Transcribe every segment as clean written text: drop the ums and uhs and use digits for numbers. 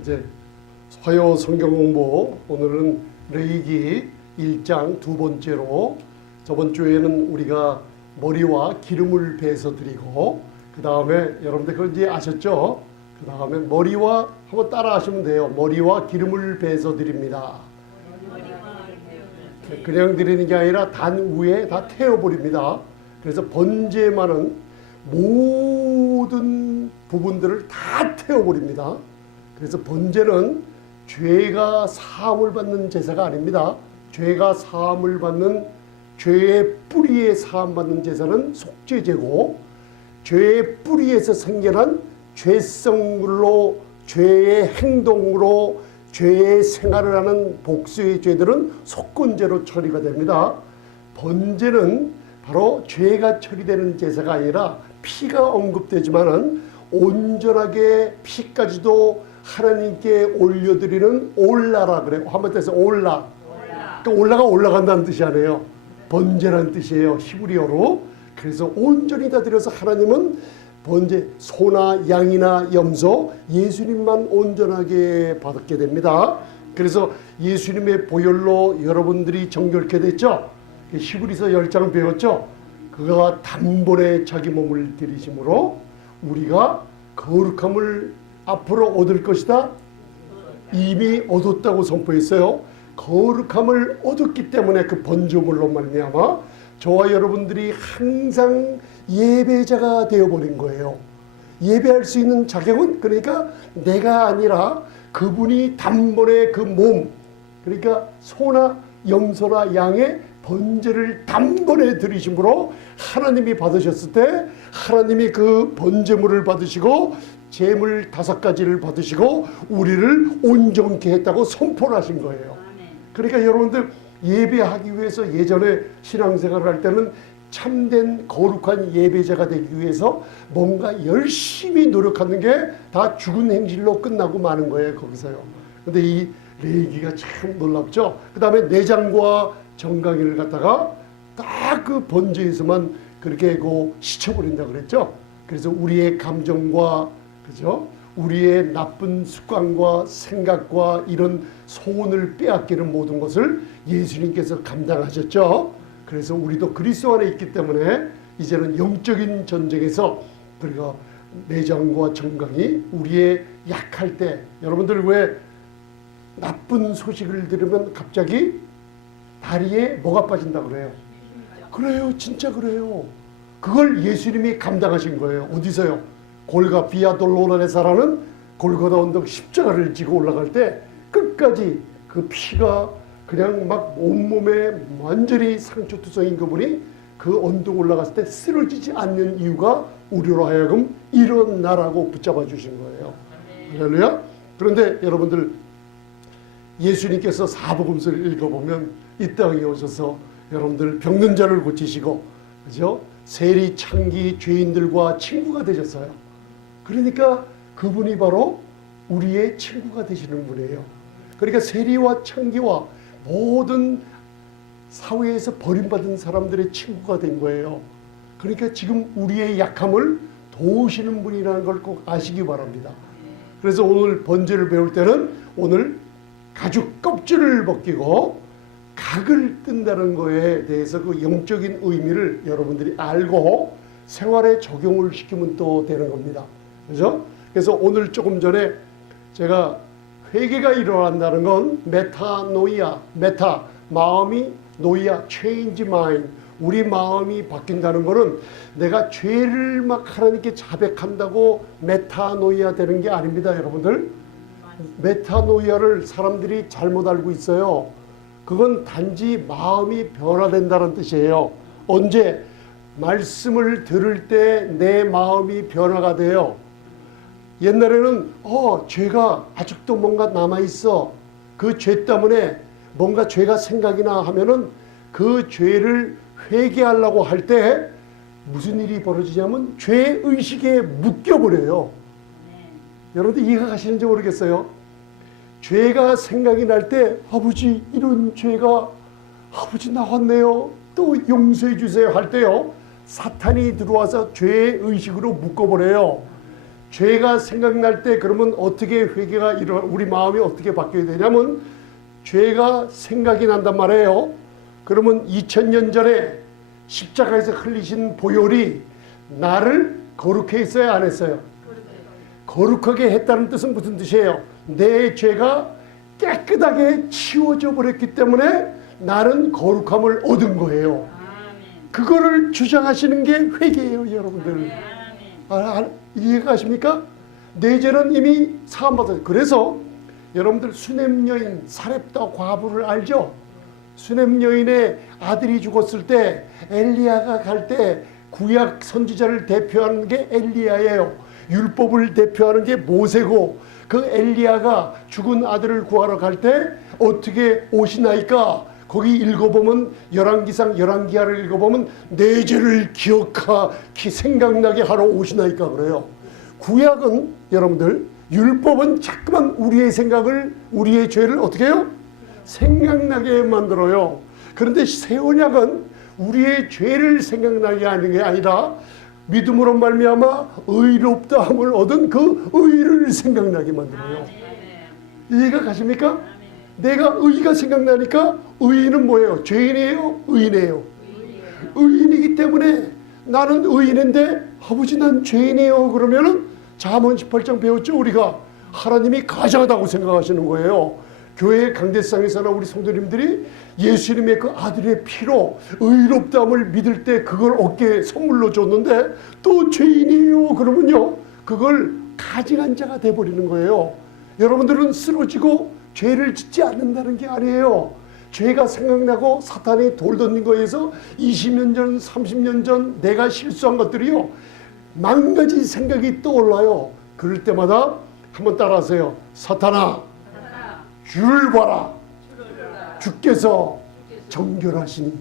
이제 화요 성경 공부, 오늘은 레위기 1장 두 번째로, 저번 주에는 우리가 머리와 기름을 베서 드리고, 그 다음에 여러분들 그걸 이제 아셨죠? 그 다음에 머리와, 한번 따라 하시면 돼요. 머리와 기름을 베서 드립니다. 그냥 드리는 게 아니라 단 위에 다 태워버립니다. 그래서 번제만은 모든 부분들을 다 태워버립니다. 그래서 번제는 죄가 사함을 받는 제사가 아닙니다. 죄가 사함을 받는, 죄의 뿌리에 사함 받는 제사는 속죄제고, 죄의 뿌리에서 생겨난 죄성으로, 죄의 행동으로 죄의 생활을 하는 복수의 죄들은 속건제로 처리가 됩니다. 번제는 바로 죄가 처리되는 제사가 아니라 피가 언급되지만은 온전하게 피까지도 하나님께 올려드리는 올라라 그래요. 한번 해서 올라. 그러니까 올라가 올라간다는 뜻이 아니에요. 번제라는 뜻이에요. 히브리어로. 그래서 온전히 다 드려서 하나님은 번제, 소나 양이나 염소, 예수님만 온전하게 받게 됩니다. 그래서 예수님의 보혈로 여러분들이 정결케 됐죠. 히브리서 10장 배웠죠. 그가 단번에 자기 몸을 들이심으로 우리가 거룩함을 앞으로 얻을 것이다. 이미 얻었다고 선포했어요. 거룩함을 얻었기 때문에 그 번제물로 말미암아 저와 여러분들이 항상 예배자가 되어버린 거예요. 예배할 수 있는 자격은, 그러니까 내가 아니라 그분이 단번에 그 몸, 그러니까 소나 염소나 양의 번제를 단번에 드리심으로 하나님이 받으셨을 때 하나님이 그 번제물을 받으시고 제물 5가지를 받으시고 우리를 온전케 했다고 선포를 하신 거예요. 그러니까 여러분들 예배하기 위해서 예전에 신앙생활을 할 때는 참된 거룩한 예배자가 되기 위해서 뭔가 열심히 노력하는 게 다 죽은 행실로 끝나고 마는 거예요. 거기서요. 근데 이 레위기가 참 놀랍죠. 그 다음에 내장과 정강이를 갖다가 딱 그 번제에서만 그렇게 씻어버린다 그랬죠. 그래서 우리의 감정과, 그죠? 우리의 나쁜 습관과 생각과 이런 소원을 빼앗기는 모든 것을 예수님께서 감당하셨죠. 그래서 우리도 그리스도 안에 있기 때문에 이제는 영적인 전쟁에서, 그리고 내장과 정강이 우리의 약할 때, 여러분들 왜 나쁜 소식을 들으면 갑자기 다리에 뭐가 빠진다 그래요? 그래요, 진짜 그래요. 그걸 예수님이 감당하신 거예요. 어디서요? 골가 비아 돌로라네사라는 골고다 언덕 십자가를 지고 올라갈 때 끝까지 그 피가 그냥 막 온몸에 완전히 상처투성인 그분이 그 언덕 올라갔을 때 쓰러지지 않는 이유가 우리로 하여금 일어나라고 붙잡아 주신 거예요. 할렐루야. 그런데 여러분들, 예수님께서 사복음서를 읽어보면 이 땅에 오셔서 여러분들 병든 자를 고치시고, 그죠? 세리 창기 죄인들과 친구가 되셨어요. 그러니까 그분이 바로 우리의 친구가 되시는 분이에요. 그러니까 세리와 창기와 모든 사회에서 버림받은 사람들의 친구가 된 거예요. 그러니까 지금 우리의 약함을 도우시는 분이라는 걸 꼭 아시기 바랍니다. 그래서 오늘 번제를 배울 때는 오늘 가죽 껍질을 벗기고 각을 뜬다는 거에 대해서 그 영적인 의미를 여러분들이 알고 생활에 적용을 시키면 또 되는 겁니다. 그죠? 그래서 오늘 조금 전에 제가 회개가 일어난다는 건 메타노이아, 메타, 마음이, 노이아, change mind, 우리 마음이 바뀐다는 거는 내가 죄를 막 하나님께 자백한다고 메타노이아 되는 게 아닙니다, 여러분들. 메타노이아를 사람들이 잘못 알고 있어요. 그건 단지 마음이 변화된다는 뜻이에요. 언제? 말씀을 들을 때 내 마음이 변화가 돼요. 옛날에는 죄가 아직도 뭔가 남아있어. 그 죄 때문에 뭔가 죄가 생각이나 하면은 그 죄를 회개하려고 할 때 무슨 일이 벌어지냐면 죄의식에 묶여버려요. 여러분들 이해가 가시는지 모르겠어요. 죄가 생각이 날 때 아버지 이런 죄가 아버지 나왔네요. 또 용서해 주세요 할 때요. 사탄이 들어와서 죄의식으로 묶어버려요. 죄가 생각날 때 그러면 어떻게 회개가 우리 마음이 어떻게 바뀌어야 되냐면 죄가 생각이 난단 말이에요. 그러면 2000년 전에 십자가에서 흘리신 보혈이 나를 거룩해 했어요, 안 했어요? 거룩하게 했다는 뜻은 무슨 뜻이에요? 내 죄가 깨끗하게 치워져 버렸기 때문에 나는 거룩함을 얻은 거예요. 그거를 주장하시는 게 회개예요, 여러분들. 이해가 가십니까? 내 죄는 이미 사함받았어요. 그래서 여러분들 수넴 여인 사렙다 과부를 알죠? 수넴 여인의 아들이 죽었을 때 엘리야가 갈 때 구약 선지자를 대표하는 게 엘리야예요. 율법을 대표하는 게 모세고 그 엘리야가 죽은 아들을 구하러 갈 때 어떻게 오시나이까? 거기 읽어보면 열왕기상 열왕기하를 읽어보면 내 죄를 생각나게 하러 오시나이까 그래요. 구약은 여러분들 율법은 자꾸만 우리의 생각을 우리의 죄를 어떻게 해요? 생각나게 만들어요. 그런데 새 언약은 우리의 죄를 생각나게 하는 게 아니라 믿음으로 말미암아 의롭다함을 얻은 그 의를 생각나게 만들어요. 이해가 가십니까? 내가 의가 생각나니까 의인은 뭐예요? 죄인이에요? 의인이에요? 의인이기 때문에 나는 의인인데 아버지 난 죄인이에요. 그러면은 잠언 18장 배웠죠? 우리가 하나님이 가장하다고 생각하시는 거예요. 교회 강대상에서나 우리 성도님들이 예수님의 그 아들의 피로 의롭다함을 믿을 때 그걸 어깨에 선물로 줬는데 또 죄인이에요. 그러면요 그걸 가증한 자가 돼버리는 거예요. 여러분들은 쓰러지고 죄를 짓지 않는다는 게 아니에요. 죄가 생각나고 사탄이 돌 던진 거에서 20년 전 30년 전 내가 실수한 것들이요 만 가지 생각이 떠올라요. 그럴 때마다 한번 따라하세요. 사탄아 주를 봐라. 주께서 정결하시니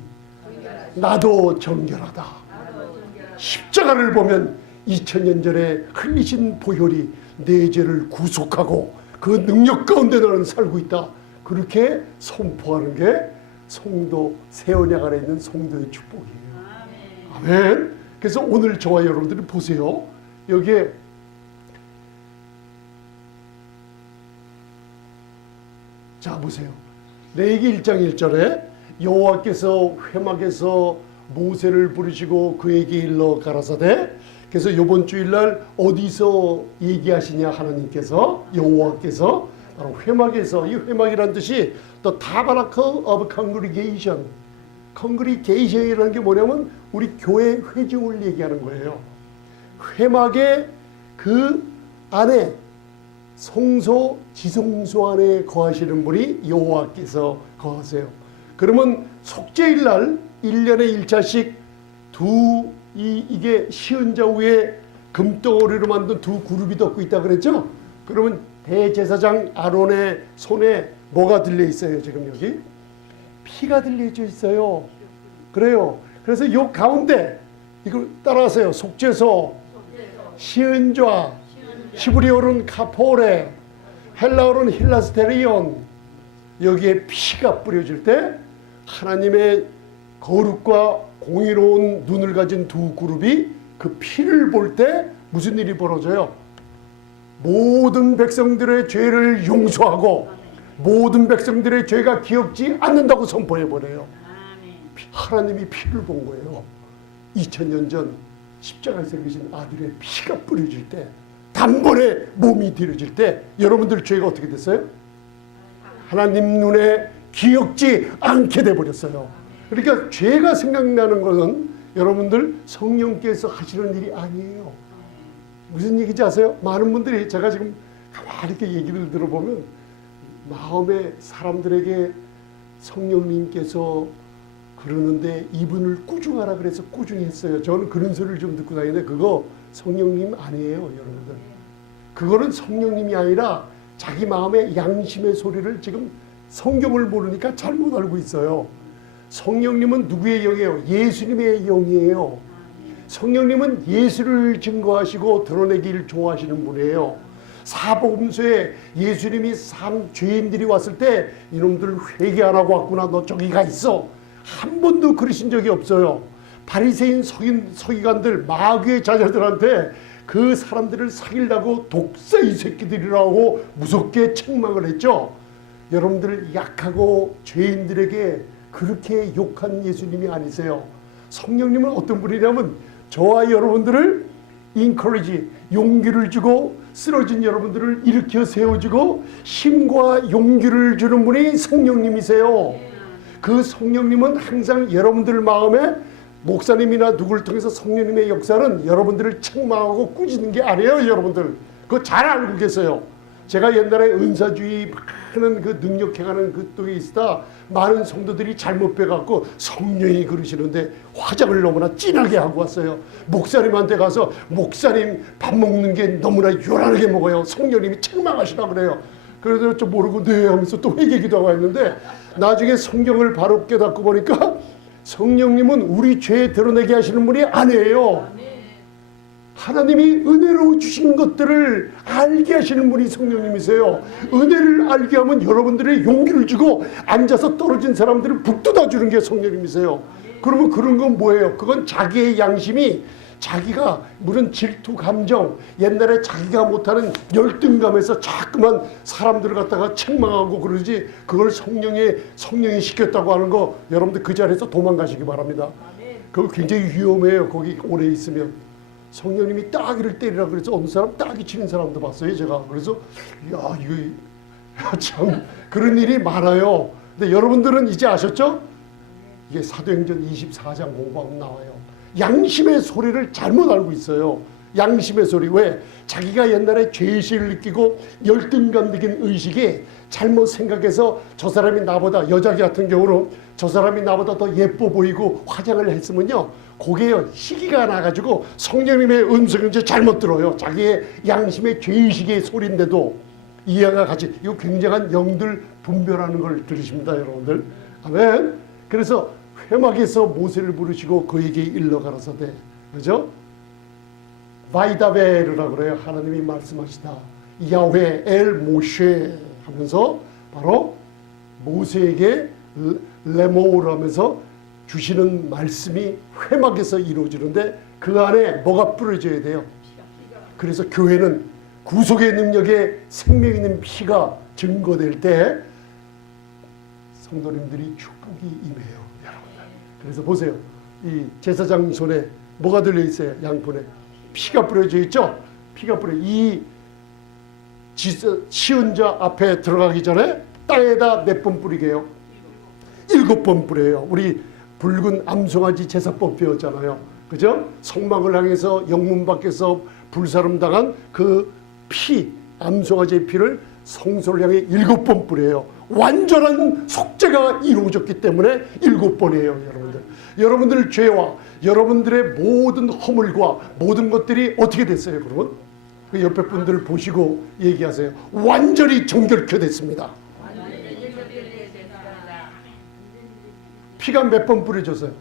나도 정결하다. 십자가를 보면 2000년 전에 흘리신 보혈이 내 죄를 구속하고 그 능력 가운데 나는 살고 있다. 그렇게 선포하는 게 성도 새 언약 안에 있는 성도의 축복이에요. 아멘. 그래서 오늘 저와 여러분들이 보세요. 여기에 자 보세요. 레위기 1장 1절에 여호와께서 회막에서 모세를 부르시고 그에게 일러 가라사대. 그래서 이번 주일날 어디서 얘기하시냐 하나님께서 여호와께서 바로 회막에서. 이 회막이라는 뜻이 The Tabernacle of Congregation. Congregation이라는 게 뭐냐면 우리 교회 회중을 얘기하는 거예요. 회막의 그 안에 성소 지성소 안에 거하시는 분이 여호와께서 거하세요. 그러면 속죄일날 1년에 1차씩 이게 시은자 위에 금덩어리로 만든 두 그룹이 덮고 있다 그랬죠? 그러면 대제사장 아론의 손에 뭐가 들려 있어요? 지금 여기 피가 들려져 있어요. 그래요. 그래서 이 가운데 이걸 따라하세요. 속죄소, 시은좌, 히브리어로는 카포레, 헬라어로는 힐라스테리온. 여기에 피가 뿌려질 때 하나님의 거룩과 공의로운 눈을 가진 두 그룹이 그 피를 볼 때 무슨 일이 벌어져요? 모든 백성들의 죄를 용서하고 모든 백성들의 죄가 기억지 않는다고 선포해버려요. 하나님이 피를 본 거예요. 2000년 전 십자가에서 계신 아들의 피가 뿌려질 때 단번에 몸이 들어질 때 여러분들 죄가 어떻게 됐어요? 하나님 눈에 기억지 않게 돼버렸어요. 그러니까 죄가 생각나는 것은 여러분들 성령께서 하시는 일이 아니에요. 무슨 얘기인지 아세요? 많은 분들이 제가 지금 가만히 이렇게 얘기를 들어보면 마음에 사람들에게 성령님께서 그러는데 이분을 꾸중하라 그래서 꾸준히 했어요. 저는 그런 소리를 좀 듣고 다니는데 그거 성령님 아니에요, 여러분들. 그거는 성령님이 아니라 자기 마음의 양심의 소리를 지금 성경을 모르니까 잘못 알고 있어요. 성령님은 누구의 영이에요? 예수님의 영이에요. 성령님은 예수를 증거하시고 드러내기를 좋아하시는 분이에요. 사복음서에 예수님이 죄인들이 왔을 때 이놈들 회개 안 하고 왔구나, 너 저기 가 있어. 한 번도 그러신 적이 없어요. 바리새인 서기관들 마귀의 자녀들한테 그 사람들을 사귀려고 독사이 새끼들이라고 무섭게 책망을 했죠. 여러분들 약하고 죄인들에게 그렇게 욕한 예수님이 아니세요. 성령님은 어떤 분이냐면 저와 여러분들을 encourage, 용기를 주고 쓰러진 여러분들을 일으켜 세워주고 힘과 용기를 주는 분이 성령님이세요. 그 성령님은 항상 여러분들 마음에 목사님이나 누구를 통해서 성령님의 역사는 여러분들을 책망하고 꾸짖는 게 아니에요. 여러분들 그거 잘 알고 계세요. 제가 옛날에 은사주의 많은 그 능력해가는 그쪽에 있다 많은 성도들이 잘못 빼갖고 성령이 그러시는데 화장을 너무나 진하게 하고 왔어요. 목사님한테 가서 목사님 밥 먹는 게 너무나 요란하게 먹어요. 성령님이 책망하시라 그래요. 그래서 좀 모르고 네 하면서 또 회개기도하고 했는데 나중에 성경을 바로 깨닫고 보니까 성령님은 우리 죄 드러내게 하시는 분이 아니에요. 하나님이 은혜로 주신 것들을 알게 하시는 분이 성령님이세요. 은혜를 알게 하면 여러분들의 용기를 주고 앉아서 떨어진 사람들을 북돋아 주는 게 성령님이세요. 그러면 그런 건 뭐예요? 그건 자기의 양심이 자기가 무슨 질투 감정 옛날에 자기가 못하는 열등감에서 자꾸만 사람들을 갖다가 책망하고 그러지 그걸 성령이 시켰다고 하는 거 여러분들 그 자리에서 도망가시기 바랍니다. 그거 굉장히 위험해요. 거기 오래 있으면. 성령님이 따귀를 때리라 그래서 어느 사람 따귀 치는 사람도 봤어요. 제가. 그래서 야 이거 참 그런 일이 많아요. 근데 여러분들은 이제 아셨죠? 이게 사도행전 24장 공부하면 나와요. 양심의 소리를 잘못 알고 있어요. 양심의 소리. 왜? 자기가 옛날에 죄의식을 느끼고 열등감 느낀 의식이 잘못 생각해서 저 사람이 나보다 여자 같은 경우는 저 사람이 나보다 더 예뻐 보이고 화장을 했으면요. 거기에 시기가 나가지고 성령님의 음성을 이제 잘못 들어요. 자기의 양심의 죄의식의 소리인데도 이해가 같이 이거 굉장한 영들 분별하는 걸 들으십니다. 여러분들. 아멘. 그래서 회막에서 모세를 부르시고 그에게 일러 가라사대 그죠? 바이다베르라 그래요. 하나님이 말씀하시다. 야훼 엘 모셰 하면서 바로 모세에게 레모우를 하면서 주시는 말씀이 회막에서 이루어지는데 그 안에 뭐가 뿌려져야 돼요? 그래서 교회는 구속의 능력에 생명 있는 피가 증거될 때 성도님들이 축복이 임해요. 여러분들. 그래서 보세요. 이 제사장 손에 뭐가 들려있어요? 양손에 피가 뿌려져 있죠? 피가 뿌려. 이 시은자 앞에 들어가기 전에 땅에다 몇 번 뿌리게요? 7번 뿌려요. 우리 붉은 암송아지 제사법 배웠잖아요. 그죠? 성막을 향해서 영문 밖에서 불사름 당한 그 피, 암송아지의 피를 성소를 향해 7번 뿌려요. 완전한 속죄가 이루어졌기 때문에 7번이에요. 여러분들. 여러분들 죄와 여러분들의 모든 허물과 모든 것들이 어떻게 됐어요? 그러면 그 옆에 분들 보시고 얘기하세요. 완전히 정결케 됐습니다. 피가 몇 번 뿌려졌어요?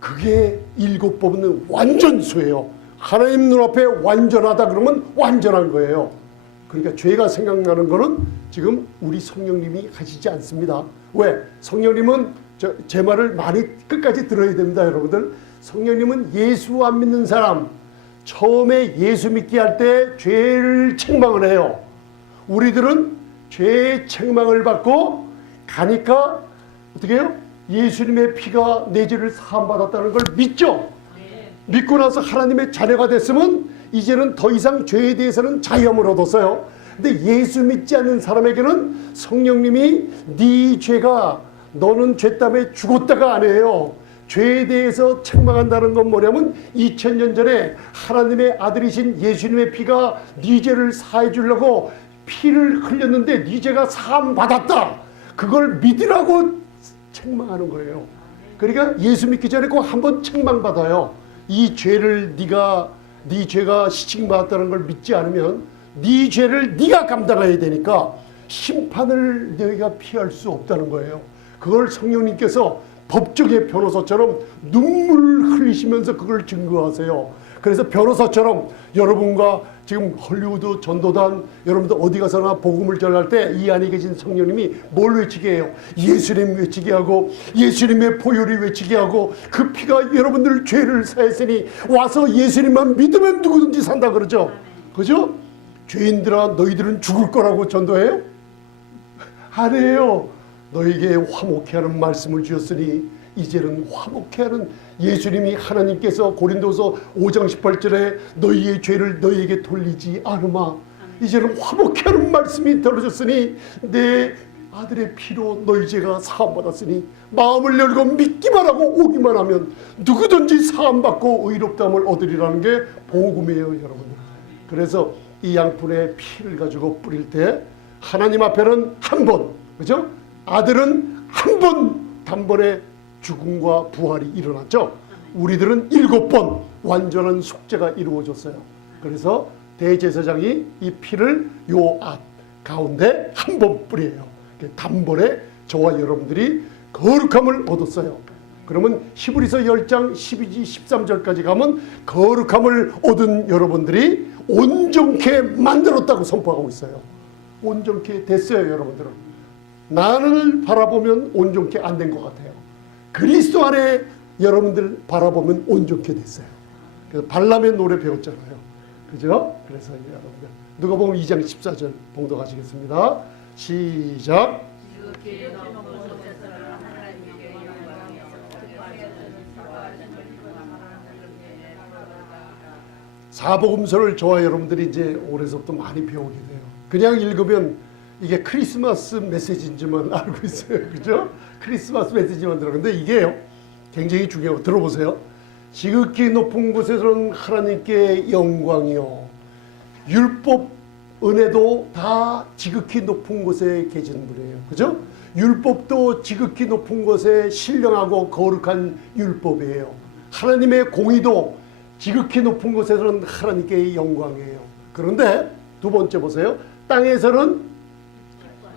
그게 7번은 완전수예요. 하나님 눈앞에 완전하다 그러면 완전한 거예요. 그러니까 죄가 생각나는 거는 지금 우리 성령님이 하시지 않습니다. 왜? 성령님은 제 말을 많이 끝까지 들어야 됩니다. 여러분들. 성령님은 예수 안 믿는 사람 처음에 예수 믿게 할 때 죄를 책망을 해요. 우리들은 죄의 책망을 받고 가니까 어떻게 해요? 예수님의 피가 내 죄를 사함받았다는 걸 믿죠. 믿고 나서 하나님의 자녀가 됐으면 이제는 더 이상 죄에 대해서는 자유함을 얻었어요. 근데 예수 믿지 않는 사람에게는 성령님이 네 죄가 너는 죄 때문에 죽었다가 아니에요. 죄에 대해서 책망한다는 건 뭐냐면 2000년 전에 하나님의 아들이신 예수님의 피가 네 죄를 사해 주려고 피를 흘렸는데 네 죄가 사함 받았다. 그걸 믿으라고 책망하는 거예요. 그러니까 예수 믿기 전에 꼭 한번 책망받아요. 이 죄를 네 죄가 시칭받았다는 걸 믿지 않으면 네 죄를 네가 감당해야 되니까 심판을 너희가 피할 수 없다는 거예요. 그걸 성령님께서 법정의 변호사처럼 눈물을 흘리시면서 그걸 증거하세요. 그래서 변호사처럼 여러분과 지금 헐리우드 전도단 여러분들 어디 가서나 복음을 전할 때 이 안에 계신 성령님이 뭘 외치게 해요? 예수님 외치게 하고 예수님의 보혈이 외치게 하고 그 피가 여러분들 죄를 사했으니 와서 예수님만 믿으면 누구든지 산다 그러죠. 그죠? 죄인들아 너희들은 죽을 거라고 전도해요? 아니에요. 너에게 화목해 하는 말씀을 주었으니 이제는 화목해 하는 예수님이 하나님께서 고린도서 5장 18절에 너희의 죄를 너희에게 돌리지 않으마. 이제는 화목해 하는 말씀이 떨어졌으니 내 아들의 피로 너희 죄가 사함받았으니 마음을 열고 믿기만 하고 오기만 하면 누구든지 사함받고 의롭다함을 얻으리라는 게 복음이에요, 여러분들. 그래서 이 양푼에 피를 가지고 뿌릴 때 하나님 앞에는 한 번, 그죠? 아들은 한 번 단번에 죽음과 부활이 일어났죠. 우리들은 7번 완전한 속죄가 이루어졌어요. 그래서 대제사장이 이 피를 요 앞 가운데 한 번 뿌려요. 단번에 저와 여러분들이 거룩함을 얻었어요. 그러면 히브리서 10장 12지 13절까지 가면 거룩함을 얻은 여러분들이 온전케 만들었다고 선포하고 있어요. 온전케 됐어요, 여러분들은. 나를 바라보면 온전케 안 된 것 같아요. 그리스도 안에 여러분들 바라보면 온전케 됐어요. 그래서 발람의 노래 배웠잖아요. 그죠? 그래서 여러분들 누가복음 2장 14절 봉독하시겠습니다. 시작. 사복음서를 저와 여러분들이 이제 올해서부터 많이 배우게 돼요. 그냥 읽으면 이게 크리스마스 메시지인지만 알고 있어요. 그죠? 크리스마스 메시지만 들어. 근데 이게요, 굉장히 중요해요. 들어보세요. 지극히 높은 곳에서는 하나님께 영광이요. 율법, 은혜도 다 지극히 높은 곳에 계신 분이에요. 그죠? 율법도 지극히 높은 곳에 신령하고 거룩한 율법이에요. 하나님의 공의도 지극히 높은 곳에서는 하나님께 영광이에요. 그런데 두 번째 보세요. 땅에서는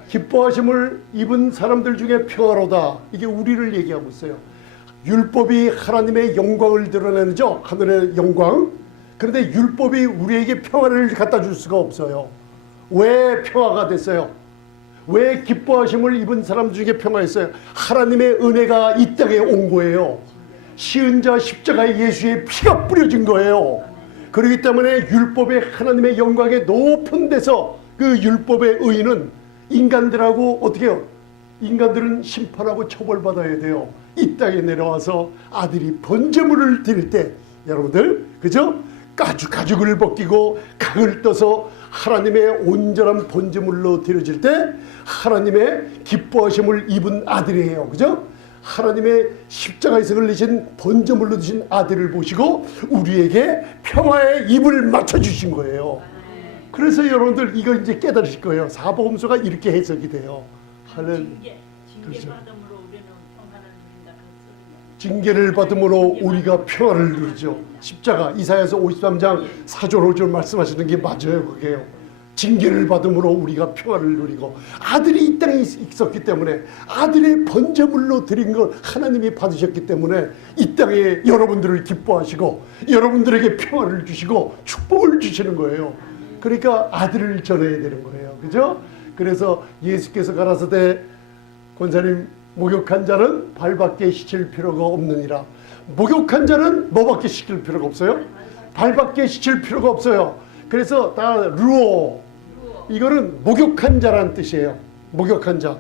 기뻐하심을 입은 사람들 중에 평화로다. 이게 우리를 얘기하고 있어요. 율법이 하나님의 영광을 드러내죠. 하늘의 영광. 그런데 율법이 우리에게 평화를 갖다 줄 수가 없어요. 왜 평화가 됐어요? 왜 기뻐하심을 입은 사람 중에 평화했어요? 하나님의 은혜가 이 땅에 온 거예요. 시은자 십자가에 예수의 피가 뿌려진 거예요. 그렇기 때문에 율법의 하나님의 영광의 높은 데서 그 율법의 의는 인간들하고 어떻게 해요? 인간들은 심판하고 처벌받아야 돼요. 이 땅에 내려와서 아들이 번제물을 드릴 때 여러분들 그죠? 가죽을 벗기고 각을 떠서 하나님의 온전한 번제물로 드려질 때 하나님의 기뻐하심을 입은 아들이에요. 그죠? 하나님의 십자가에서 흘리신 번제물로 드신 아들을 보시고 우리에게 평화의 입을 맞춰주신 거예요. 그래서 여러분들 이거 이제 깨달으실 거예요. 사복음서가 이렇게 해석이 돼요. 그렇죠. 징계를 받음으로 우리가 평화를 누리죠. 십자가 이사야서 53장 4절 5절 말씀하시는 게 맞아요. 그게요. 징계를 받음으로 우리가 평화를 누리고 아들이 이 땅에 있었기 때문에 아들의 번제물로 드린 걸 하나님이 받으셨기 때문에 이 땅에 여러분들을 기뻐하시고 여러분들에게 평화를 주시고 축복을 주시는 거예요. 그러니까 아들을 전해야 되는 거예요. 그죠? 그래서 예수께서 가라사대 권사님 목욕한 자는 발밖에 씻을 필요가 없느니라. 목욕한 자는 뭐밖에 씻을 필요가 없어요? 발밖에 씻을 필요가 없어요. 그래서 다 루오 이거는 목욕한 자라는 뜻이에요. 목욕한 자.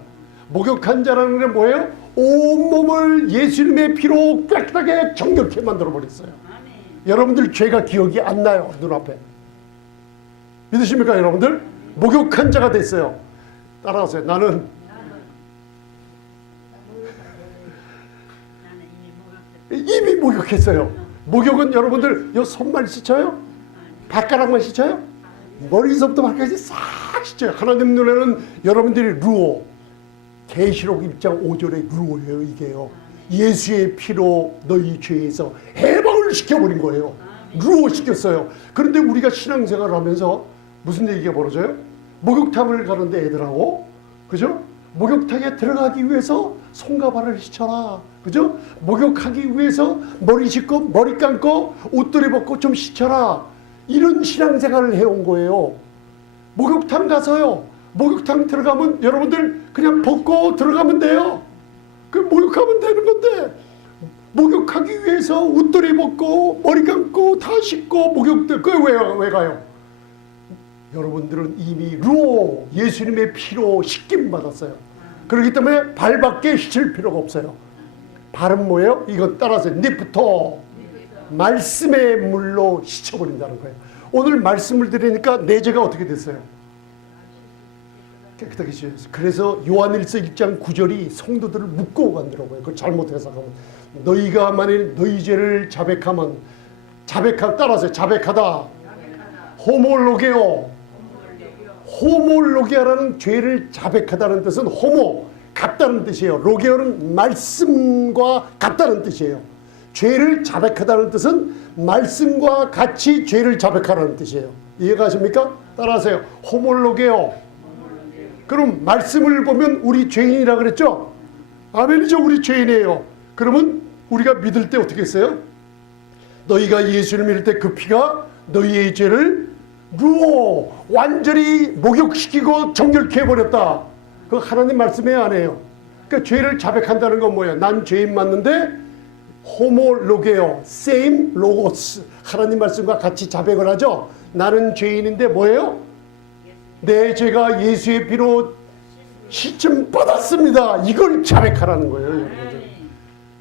목욕한 자라는 게 뭐예요? 온몸을 예수님의 피로 깨끗하게 정결케 만들어 버렸어요. 여러분들 죄가 기억이 안 나요. 눈앞에. 믿으십니까 여러분들? 목욕한 자가 됐어요. 따라하세요. 나는 이미 목욕했어요. 목욕은 여러분들 요 손만 씻어요? 발가락만 씻어요? 머리서부터 발까지 싹 씻어요. 하나님 눈에는 여러분들이 루오, 계시록 1장 5절의 루오예요. 이게요. 예수의 피로 너희 죄에서 해방을 시켜버린 거예요. 루오 시켰어요. 그런데 우리가 신앙생활을 하면서 무슨 얘기가 벌어져요? 목욕탕을 가는데 애들하고 그죠? 목욕탕에 들어가기 위해서 손과 발을 씻어라. 그죠? 목욕하기 위해서 머리 씻고 머리 감고 옷들이 벗고 좀 씻어라. 이런 신앙생활을 해온 거예요. 목욕탕 가서요. 목욕탕 들어가면 여러분들 그냥 벗고 들어가면 돼요. 그 목욕하면 되는 건데 목욕하기 위해서 옷들이 벗고 머리 감고 다 씻고 목욕들 왜 가요? 여러분들은 이미 루오 예수님의 피로 씻김 받았어요. 그렇기 때문에 발밖에 씻을 필요가 없어요. 발은 뭐예요? 이거 따라서 니부터 말씀의 물로 씻어버린다는 거예요. 오늘 말씀을 드리니까 내 죄가 어떻게 됐어요? 깨끗하게 씻어졌어요. 그래서 요한일서 1장 9절이 성도들을 묶고 간다고요. 그걸 잘못 해석하면 너희가 만일 너희 죄를 자백하면 따라서 자백하다. 호몰로게오. 호몰로게아라는 죄를 자백하다는 뜻은 호모 같다는 뜻이에요. 로게오는 말씀과 같다는 뜻이에요. 죄를 자백하다는 뜻은 말씀과 같이 죄를 자백하라는 뜻이에요. 이해가십니까? 따라하세요. 호몰로게오. 그럼 말씀을 보면 우리 죄인이라 그랬죠? 아멘이죠. 우리 죄인이에요. 그러면 우리가 믿을 때 어떻게 했어요? 너희가 예수를 믿을 때 그 피가 너희의 죄를 루어 완전히 목욕시키고 정결케 해버렸다. 그 하나님 말씀이에요, 안 해요? 그러니까 죄를 자백한다는 건 뭐예요? 난 죄인 맞는데 호모로게오, same logos, 하나님 말씀과 같이 자백을 하죠. 나는 죄인인데 뭐예요? 내 죄가 예수의 피로 씻음 받았습니다. 이걸 자백하라는 거예요, 여러분들.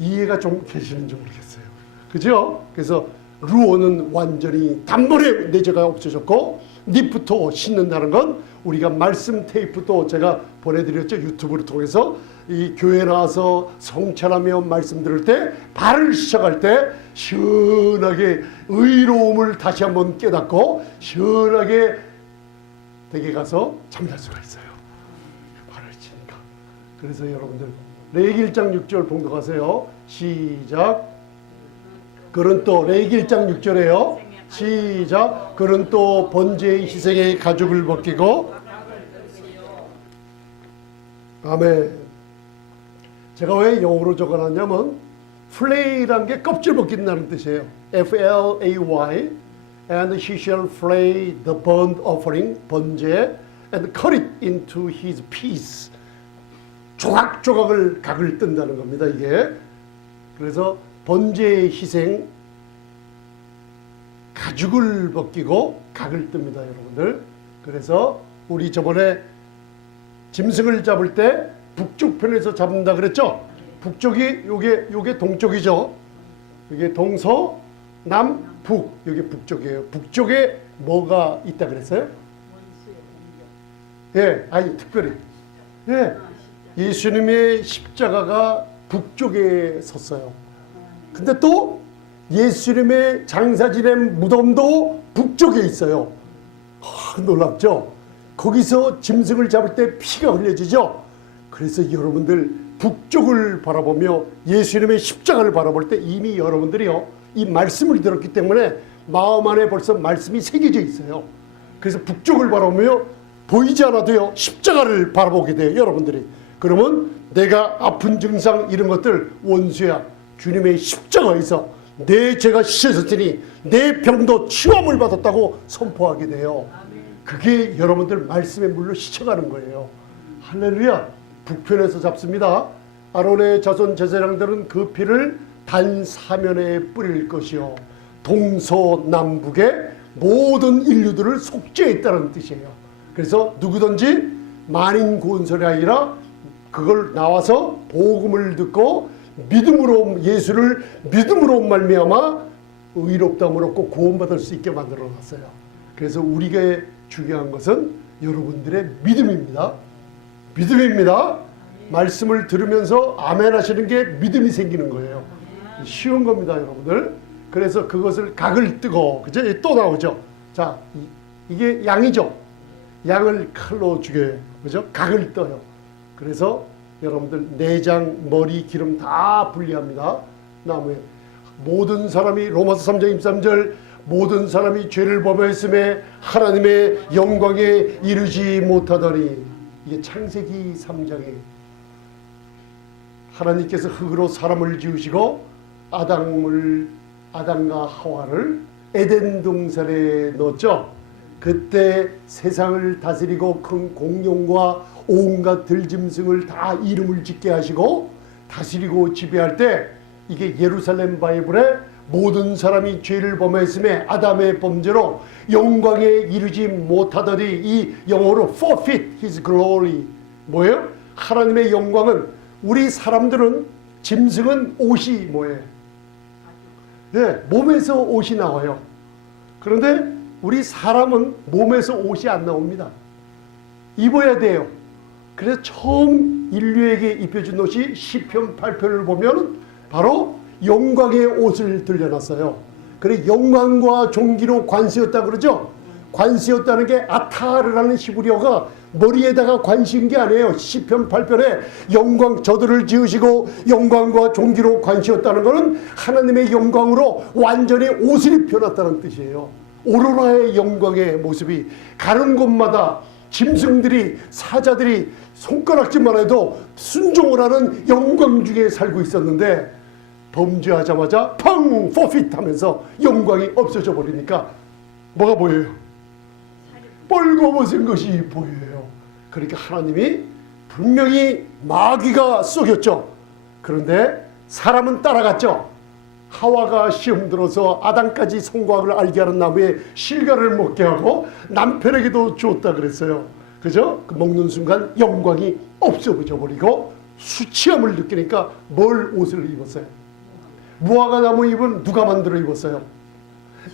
이해가 좀 계시는지 모르겠어요. 그죠? 그래서 루어는 완전히 단번에 내 죄가 없어졌고 니부터 씻는다는 건 우리가 말씀 테이프도 제가 보내드렸죠. 유튜브를 통해서 이 교회 나와서 성찬하며 말씀 들을 때 발을 씻어갈 때 시원하게 의로움을 다시 한번 깨닫고 시원하게 댁에 가서 잠잘 수가 있어요. 발을 씻으니까. 그래서 여러분들 레위기 1장 6절 봉독하세요. 시작. 그런또 레위기 1장 6절에요. 시작. 그런또 번제의 희생의 가죽을 벗기고 아멘. 제가 왜 영어로 적어놨냐면 flay라는 게 껍질 벗긴다는 뜻이에요. F-L-A-Y and he shall flay the burnt offering 번제 and cut it into his piece. 조각조각을 각을 뜬다는 겁니다. 이게 그래서 번제의 희생 가죽을 벗기고 각을 뜹니다, 여러분들. 그래서 우리 저번에 짐승을 잡을 때 북쪽 편에서 잡는다 그랬죠? 북쪽이 요게 동쪽이죠. 이게 동서, 남, 북. 여기 북쪽이에요. 북쪽에 뭐가 있다 그랬어요? 예, 아니 특별히 예, 예수님의 십자가가 북쪽에 섰어요. 근데 또 예수님의 장사 지낸 무덤도 북쪽에 있어요. 놀랍죠? 거기서 짐승을 잡을 때 피가 흘려지죠? 그래서 여러분들 북쪽을 바라보며 예수님의 십자가를 바라볼 때 이미 여러분들이요 이 말씀을 들었기 때문에 마음 안에 벌써 말씀이 새겨져 있어요. 그래서 북쪽을 바라보며 보이지 않아도요 십자가를 바라보게 돼요, 여러분들이. 그러면 내가 아픈 증상 이런 것들 원수야 주님의 십자가에서 내 죄가 씻어졌으니 내 병도 치유함을 받았다고 선포하게 돼요. 그게 여러분들 말씀의 물로 씻어가는 거예요. 할렐루야. 북편에서 잡습니다. 아론의 자손 제사장들은 그 피를 단 사면에 뿌릴 것이요 동서남북의 모든 인류들을 속죄했다는 뜻이에요. 그래서 누구든지 만인고운설이 아니라 그걸 나와서 복음을 듣고 믿음으로 예수를 믿음으로 말미암아 의롭다함을 얻고 구원받을 수 있게 만들어놨어요. 그래서 우리가 중요한 것은 여러분들의 믿음입니다. 믿음입니다. 말씀을 들으면서 아멘 하시는 게 믿음이 생기는 거예요. 쉬운 겁니다, 여러분들. 그래서 그것을 각을 뜨고 그죠? 또 나오죠. 자, 이게 양이죠. 양을 칼로 죽여요. 그죠? 각을 떠요. 그래서 여러분들 내장, 머리, 기름 다 분리합니다. 나무에 모든 사람이 로마서 3장 23절 모든 사람이 죄를 범하였음에 하나님의 영광에 이르지 못하더니 이게 창세기 3장에 하나님께서 흙으로 사람을 지으시고 아담과 하와를 에덴 동산에 넣었죠. 그때 세상을 다스리고 큰 공룡과 온갖 들짐승을 다 이름을 짓게 하시고 다스리고 지배할 때, 이게 예루살렘 바이블에 모든 사람이 죄를 범했음에 아담의 범죄로 영광에 이르지 못하더니, 이 영어로 forfeit his glory, 뭐예요? 하나님의 영광은, 우리 사람들은, 짐승은 옷이 뭐예요? 네, 몸에서 옷이 나와요. 그런데 우리 사람은 몸에서 옷이 안 나옵니다. 입어야 돼요. 그래서 처음 인류에게 입혀준 옷이 시편 8편을 보면 바로 영광의 옷을 들려놨어요. 그래, 영광과 존귀로 관세였다 그러죠. 관세였다는 게 아타르라는 히브리어가 머리에다가 관시인 게 아니에요. 시편 8편에 영광, 저들을 지으시고 영광과 존귀로 관시였다는 것은 하나님의 영광으로 완전히 옷을 입혀놨다는 뜻이에요. 오로라의 영광의 모습이 가는 곳마다 짐승들이, 사자들이 손가락질만 해도 순종을 하는 영광 중에 살고 있었는데, 범죄하자마자 펑! 포핏 하면서 영광이 없어져 버리니까 뭐가 보여요? 벌거벗은 것이 보여요. 그러니까 하나님이 분명히 마귀가 속였죠. 그런데 사람은 따라갔죠. 하와가 시험 들어서 아담까지 성과를 알게 하는 나무에 실과를 먹게 하고 남편에게도 줬다 그랬어요. 그죠? 그 먹는 순간 영광이 없어져 버리고 수치함을 느끼니까 뭘 옷을 입었어요? 무화과 나무 잎은 누가 만들어 입었어요?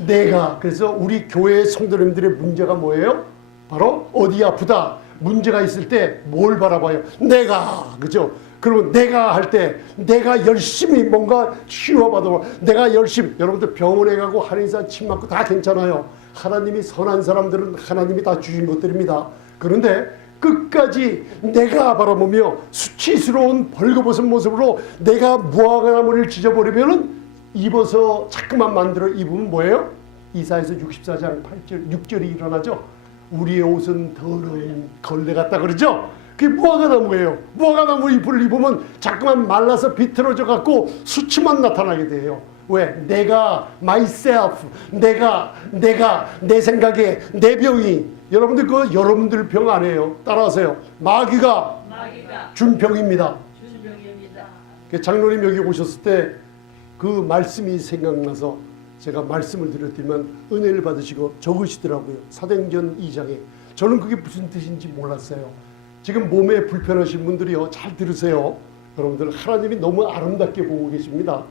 내가. 그래서 우리 교회 성도님들의 문제가 뭐예요? 바로 어디 아프다, 문제가 있을 때 뭘 바라봐요? 내가. 그죠? 그러면 내가 할 때 내가 열심히 뭔가 치료받아, 내가 열심히, 여러분들 병원에 가고 한의사 침 맞고 다 괜찮아요. 하나님이 선한 사람들은 하나님이 다 주신 것들입니다. 그런데 끝까지 내가 바라보며 수치스러운 벌거벗은 모습으로 내가 무화과나무를 찢어버리면 입어서 자꾸만 만들어 입으면 뭐예요? 이사야서 64장 8절 6절이 일어나죠. 우리의 옷은 더러운 걸레 같다 그러죠. 그게 무화과나무예요. 무화과나무 잎을 입으면 자꾸만 말라서 비틀어져 갖고 수치만 나타나게 돼요. 왜? 내가, myself, 내가, 내 생각에, 내 병이. 여러분들 그거 여러분들 병 아니에요. 따라하세요. 마귀가 준 병입니다. 장로님 여기 오셨을 때 그 말씀이 생각나서 제가 말씀을 드렸더니만 은혜를 받으시고 적으시더라고요. 사도행전 2장에. 저는 그게 무슨 뜻인지 몰랐어요. 지금 몸에 불편하신 분들이요, 잘 들으세요. 여러분들 하나님이 너무 아름답게 보고 계십니다.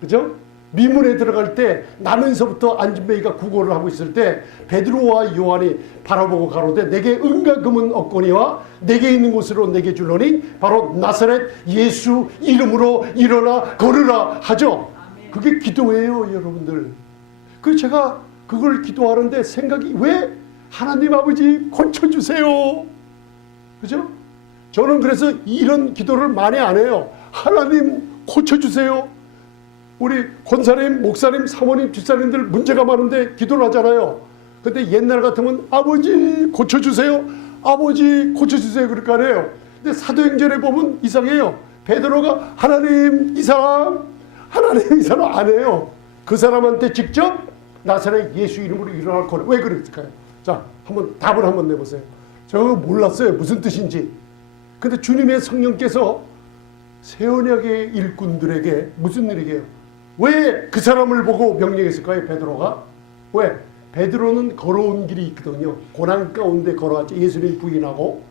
그죠? 미문에 들어갈 때 나면서부터 안진뱅이가 구걸을 하고 있을 때 베드로와 요한이 바라보고 가로되 내게 은과 금은 없거니와 내게 있는 곳으로 내게 주노니 바로 나사렛 예수 이름으로 일어나 걸으라 하죠. 그게 기도예요, 여러분들. 그 제가 그걸 기도하는데 생각이, 왜 하나님 아버지 고쳐주세요. 그죠? 저는 그래서 이런 기도를 많이 안 해요. 하나님 고쳐주세요. 우리 권사님, 목사님, 사모님, 집사님들 문제가 많은데 기도를 하잖아요. 근데 옛날 같으면 아버지 고쳐주세요. 아버지 고쳐주세요. 그렇게 안 해요. 근데 사도행전에 보면 이상해요. 베드로가 하나님 이 사람, 하나님 이 사람 안 해요. 그 사람한테 직접 나사렛 예수 이름으로 일어날 거래. 왜 그랬을까요? 자, 한번 답을 한번 내보세요. 저 몰랐어요. 무슨 뜻인지. 근데 주님의 성령께서 새 언약의 일꾼들에게 무슨 일이게요? 왜 그 사람을 보고 명령했을까요? 베드로가? 왜? 베드로는 걸어온 길이 있거든요. 고난 가운데 걸어왔죠. 예수님 부인하고.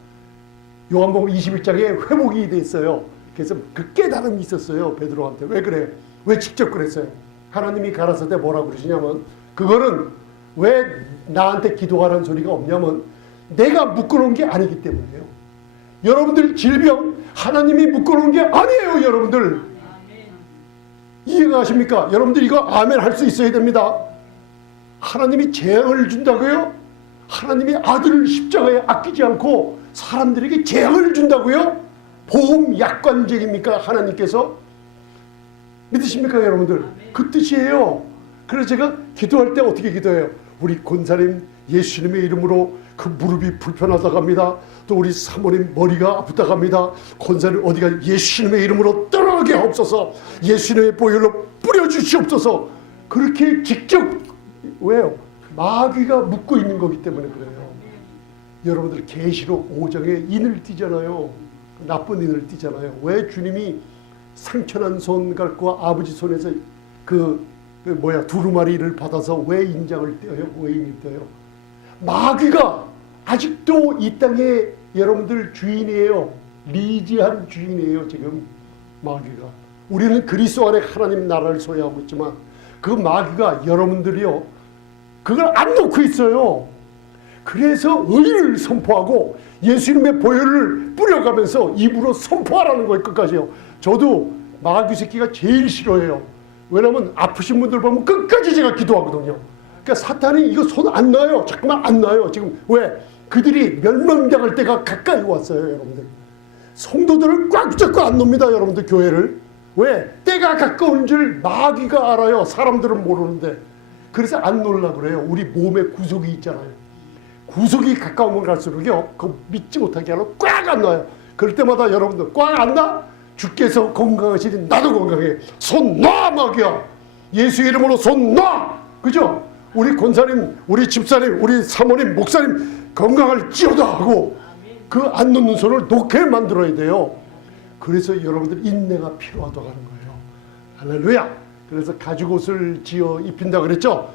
요한복음 21장에 회복이 됐어요. 그래서 그 깨달음이 있었어요. 베드로한테. 왜 그래요? 왜 직접 그랬어요? 하나님이 가라사대 뭐라고 그러시냐면, 그거는 왜 나한테 기도하라는 소리가 없냐면 내가 묶어놓은 게 아니기 때문이에요. 여러분들 질병 하나님이 묶어놓은 게 아니에요. 여러분들 이해가 가십니까? 여러분들 이거 아멘 할 수 있어야 됩니다. 하나님이 재앙을 준다고요? 하나님이 아들을 십자가에 아끼지 않고 사람들에게 재앙을 준다고요? 보험 약관쟁입니까? 하나님께서? 믿으십니까 여러분들? 그 뜻이에요. 그래서 제가 기도할 때 어떻게 기도해요? 우리 권사님 예수님의 이름으로 그 무릎이 불편하다고 합니다. 또 우리 사모님 머리가 아프다고 합니다. 권사님 어디가 예수님의 이름으로 떠나게 하옵소서. 예수님의 보혈로 뿌려주시옵소서. 그렇게 직접 왜요? 마귀가 묶고 있는 거기 때문에 그래요. 여러분들 계시록 5장에 인을 띠잖아요. 나쁜 인을 띠잖아요. 왜 주님이 상처난 손갈과 아버지 손에서 두루마리를 받아서 왜 인장을 떼어요? 왜 인을 떼어요? 마귀가 아직도 이 땅에 여러분들 주인이에요. 리지한 주인이에요. 지금 마귀가. 우리는 그리스도 안에 하나님 나라를 소유하고 있지만 그 마귀가 여러분들이요, 그걸 안 놓고 있어요. 그래서 의를 선포하고 예수님의 보혈을 뿌려가면서 입으로 선포하라는 거예요. 끝까지요. 저도 마귀 새끼가 제일 싫어해요. 왜냐면 아프신 분들 보면 끝까지 제가 기도하거든요. 그러니까 사탄이 이거 손 안 놔요. 자꾸만 안 놔요. 지금 왜? 그들이 멸망당할 때가 가까이 왔어요. 여러분들. 성도들을 꽉 잡고 안 놉니다. 여러분들 교회를. 왜? 때가 가까운 줄 마귀가 알아요. 사람들은 모르는데. 그래서 안 놓으려고 그래요. 우리 몸에 구속이 있잖아요. 구속이 가까우면 갈수록요, 그거 믿지 못하게 하려고 꽉 안 놔요. 그럴 때마다 여러분들 꽉 안 놔? 주께서 건강하시니 나도 건강해. 손 놔, 마귀야. 예수 이름으로 손 놔. 그죠? 우리 권사님, 우리 집사님, 우리 사모님, 목사님 건강할지어다 하고 그 안 놓는 손을 놓게 만들어야 돼요. 그래서 여러분들 인내가 필요하다고 하는 거예요. 할렐루야. 그래서 가죽옷을 지어 입힌다 그랬죠.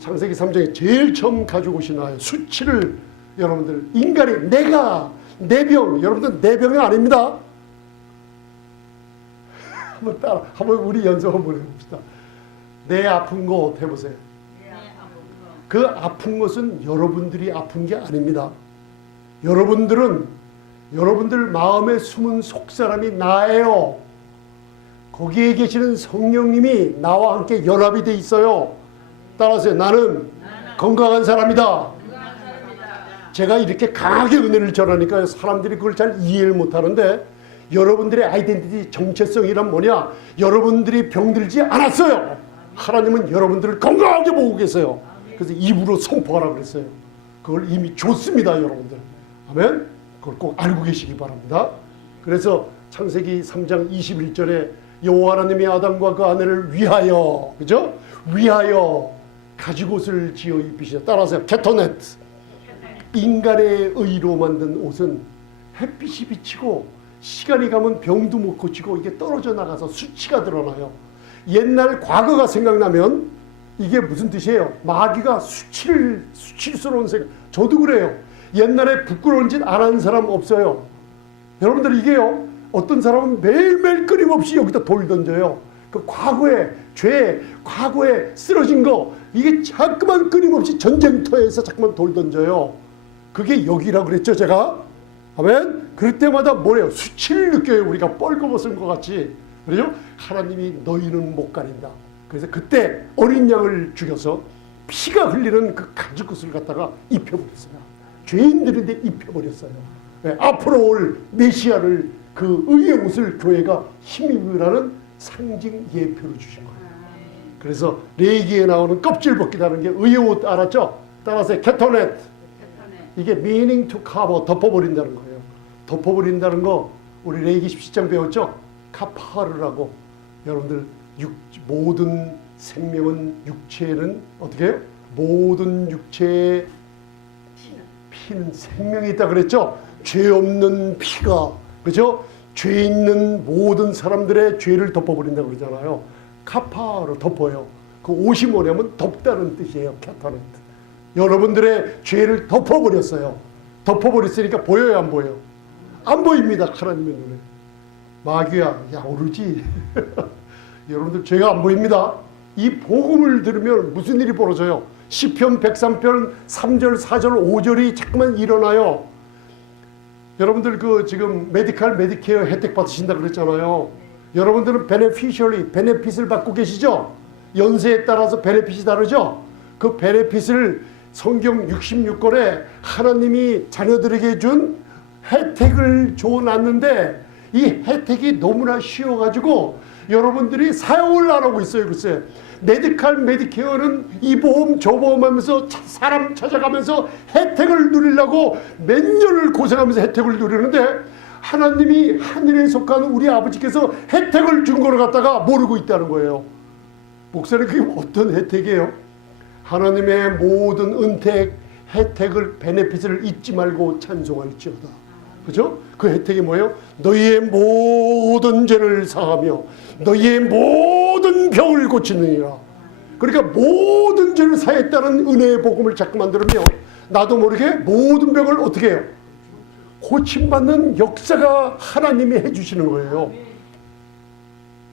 창세기 3장에 제일 처음 가죽옷이 나와요. 수치를 여러분들, 인간이 내가 내 병, 여러분들 내 병이 아닙니다. 한번 우리 연습 한번 해봅시다. 내 아픈 거 해보세요. 그 아픈 것은 여러분들이 아픈 게 아닙니다. 여러분들은 여러분들 마음에 숨은 속사람이 나예요. 거기에 계시는 성령님이 나와 함께 연합이 돼 있어요. 따라하세요. 나는 건강한 사람이다. 제가 이렇게 강하게 은혜를 전하니까 사람들이 그걸 잘 이해를 못하는데, 여러분들의 아이덴티티 정체성이란 뭐냐? 여러분들이 병들지 않았어요. 하나님은 여러분들을 건강하게 보고 계세요. 그래서 입으로 선포하라 그랬어요. 그걸 이미 줬습니다. 여러분들. 아멘. 그걸 꼭 알고 계시기 바랍니다. 그래서 창세기 3장 21절에 여호와 하나님이 아담과 그 아내를 위하여, 그죠? 위하여 가죽옷을 지어 입히시다. 따라하세요. 케토넷. 인간의 의로 만든 옷은 햇빛이 비치고 시간이 가면 병도 못 고치고 이게 떨어져 나가서 수치가 드러나요. 옛날 과거가 생각나면 이게 무슨 뜻이에요? 마귀가 수치스러운 생각. 저도 그래요. 옛날에 부끄러운 짓 안 하는 사람 없어요. 여러분들 이게요, 어떤 사람은 매일매일 끊임없이 여기다 돌 던져요. 그 과거의 죄, 과거에 쓰러진 거, 이게 자꾸만 끊임없이 전쟁터에서 자꾸만 돌 던져요. 그게 여기라고 그랬죠, 제가. 아멘. 그럴 때마다 뭐래요? 수치를 느껴요. 우리가 뻘거벗은 것 같이. 그렇죠? 하나님이 너희는 못 가린다. 그래서 그때 어린 양을 죽여서 피가 흘리는 그 가죽옷을 갖다가 입혀버렸어요. 죄인들인데 입혀버렸어요. 네, 앞으로 올 메시아를, 그 의의 옷을 교회가 힘입으라는 상징 예표로 주신 거예요. 그래서 레이기에 나오는 껍질 벗기다는 게 의의 옷 알았죠? 따라서 케토넷. 이게 meaning to cover, 덮어버린다는 거예요. 덮어버린다는 거 우리 레이기 17장 배웠죠? 카파르라고. 여러분들 모든 생명은 육체에는 어떻게 해요? 모든 육체에 피는 생명이 있다 그랬죠? 죄 없는 피가, 그죠? 죄 있는 모든 사람들의 죄를 덮어버린다고 그러잖아요. 카파로 덮어요. 그 옷이 뭐냐면 덮다는 뜻이에요. 카타는. 여러분들의 죄를 덮어버렸어요. 덮어버렸으니까 보여요, 안 보여요? 안 보입니다. 하나님의 눈에. 마귀야, 야 오르지. 여러분들 죄가 안 보입니다. 이 복음을 들으면 무슨 일이 벌어져요? 시편 103편 3절, 4절, 5절이 자꾸만 일어나요. 여러분들 그 지금 메디케어 혜택 받으신다 그랬잖아요. 여러분들은 베네핏을 받고 계시죠? 연세에 따라서 베네핏이 다르죠? 그 베네핏을 성경 66권에 하나님이 자녀들에게 준 혜택을 줘놨는데, 이 혜택이 너무나 쉬워가지고 여러분들이 사용을 안 하고 있어요. 글쎄, 메디케어는 이 보험 저 보험 하면서 사람 찾아가면서 혜택을 누리려고 몇 년을 고생하면서 혜택을 누리는데, 하나님이 하늘에 속한 우리 아버지께서 혜택을 준 거를 갖다가 모르고 있다는 거예요. 목사님, 그게 어떤 혜택이에요? 하나님의 모든 은택, 혜택을, 베네핏을 잊지 말고 찬송할지어다. 그죠? 그 혜택이 뭐예요? 너희의 모든 죄를 사하며 너희의 모든 병을 고치느니라. 그러니까 모든 죄를 사했다는 은혜의 복음을 자꾸만 들으면 나도 모르게 모든 병을 어떻게 해요? 고침받는 역사가 하나님이 해주시는 거예요.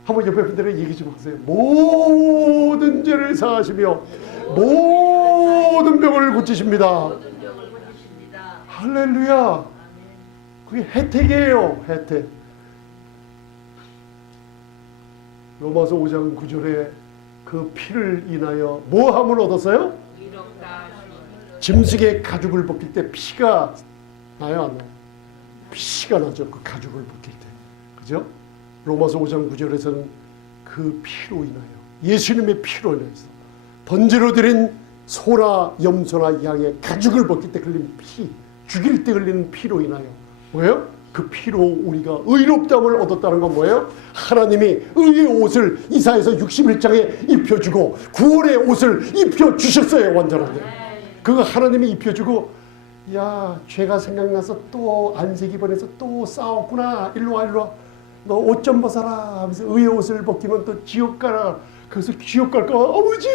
한번 옆에 분들에게 얘기 좀 하세요. 모든 죄를 사하시며 모든 병을 고치십니다. 할렐루야. 그게 혜택이에요. 혜택. 로마서 5장 9절에 그 피를 인하여 뭐함을 얻었어요? 짐승의 가죽을 벗길 때 피가 나요, 안 나요? 피가 나죠. 그 가죽을 벗길 때. 그죠? 로마서 5장 9절에서는 그 피로 인하여, 예수님의 피로 인해서 번제로 드린 소나 염소나 양의 가죽을 벗길 때 흘린 피, 죽일 때 흘리는 피로 인하여 뭐예요? 그 피로 우리가 의롭다함을 얻었다는 건 뭐예요? 하나님이 의의 옷을 이사야서 61장에 입혀주고 구원의 옷을 입혀주셨어요. 완전하게. 그거 하나님이 입혀주고, 야, 죄가 생각나서 또 안색 입원해서 또 싸웠구나. 일로 와, 일로 와. 너 옷 좀 벗어라 하면서 의의 옷을 벗기면 또 지옥 가라. 그래서 지옥 갈까? 아버지!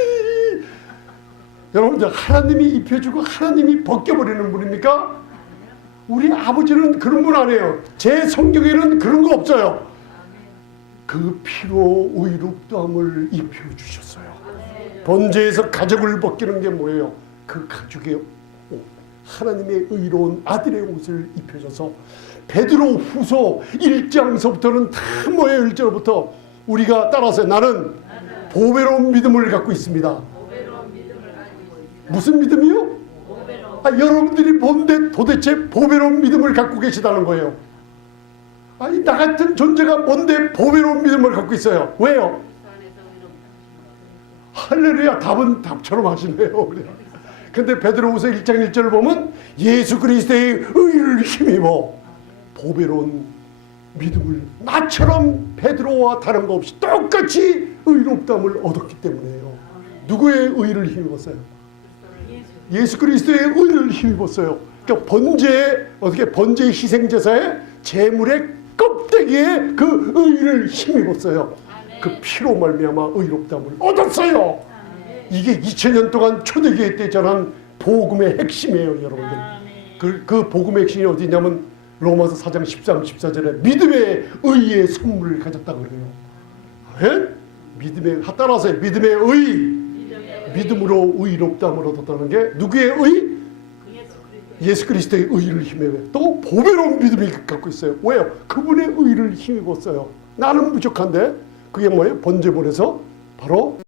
여러분들, 하나님이 입혀주고 하나님이 벗겨버리는 분입니까? 우리 아버지는 그런 분 아니에요. 제 성경에는 그런 거 없어요. 그 피로 의롭다함을 입혀주셨어요. 번제에서 가죽을 벗기는 게 뭐예요? 그 가죽의 옷, 하나님의 의로운 아들의 옷을 입혀줘서 베드로 후서 1장서부터는 다 뭐예요? 1절부터 우리가 따라서 나는 보배로운 믿음을 갖고 있습니다. 무슨 믿음이요? 여러분들이 뭔데 도대체 보배로운 믿음을 갖고 계시다는 거예요. 아니, 나 같은 존재가 뭔데 보배로운 믿음을 갖고 있어요? 왜요? 할렐루야. 답은 답처럼 하시네요. 근데 베드로후서 1장 1절을 보면 예수 그리스도의 의를 힘입어 보배로운 믿음을 나처럼 베드로와 다른 거 없이 똑같이 의롭다함을 얻었기 때문에요. 누구의 의를 힘입었어요? 예수 그리스도의 의를 힘입었어요. 그러니까 번제, 어떻게 번제 희생제사의 제물의 껍데기에 그 의를 힘입었어요. 그 피로 말미암아 의롭다함을 얻었어요. 이게 2000년 동안 초대교회 때 전한 복음의 핵심이에요, 여러분들. 그 복음의 핵심이 어디냐면 로마서 4장 13, 14절에 믿음의 의의 선물을 가졌다고 그래요. 네? 믿음의, 따라서 믿음의 의, 믿음으로 의롭다함을 얻었다는 게 누구의 의? 예수 그리스도의 의를 힘입어요. 또 보배로운 믿음을 갖고 있어요. 왜요? 그분의 의를 힘입었어요. 나는 부족한데 그게 뭐예요? 번제물에서 바로